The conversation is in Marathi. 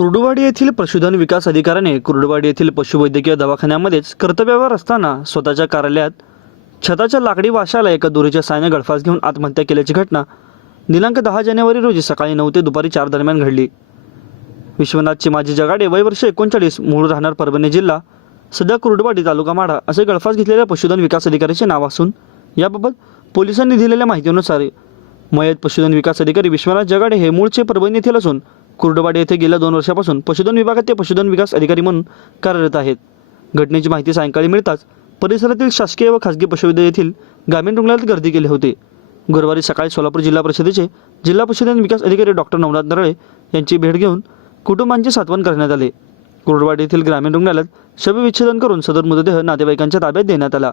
कुर्डुवाडी येथील पशुधन विकास अधिकाऱ्याने कुर्डुवाडी येथील पशुवैद्यकीय दवाखान्यामध्येच कर्तव्यावर असताना स्वतःच्या कार्यालयात छताच्या लाकडी वाशाला एका दोरीच्या सायने गळफास घेऊन आत्महत्या केल्याची घटना दिनांक दहा जानेवारी रोजी सकाळी नऊ ते दुपारी चार दरम्यान घडली. विश्वनाथची माजी जगाडे वय वर्ष एकोणचाळीस मूळ राहणार परभणी जिल्हा सध्या कुर्डवाडी तालुका माढा असे गळफास घेतलेल्या पशुधन विकास अधिकाऱ्याचे नाव असून याबाबत पोलिसांनी दिलेल्या माहितीनुसार मयत पशुधन विकास अधिकारी विश्वनाथ जगाडे हे मूळचे परभणी येथील असून कुर्डवाडी येथे गेल्या दोन वर्षापासून पशुधन विभागात ते पशुधन विकास अधिकारी म्हणून कार्यरत आहेत. घटनेची माहिती सायंकाळी मिळताच परिसरातील शासकीय व खासगी पशुवैद्य येथील ग्रामीण रुग्णालयात गर्दी केली होती. गुरुवारी सकाळी सोलापूर जिल्हा परिषदेचे जिल्हा पशुधन विकास अधिकारी डॉक्टर नवनाथ नरळे यांची भेट घेऊन कुटुंबांचे सात्वन करण्यात आले. कुर्डवाडी येथील ग्रामीण रुग्णालयात शवविच्छेदन करून सदर मृतदेह नातेवाईकांच्या ताब्यात देण्यात आला.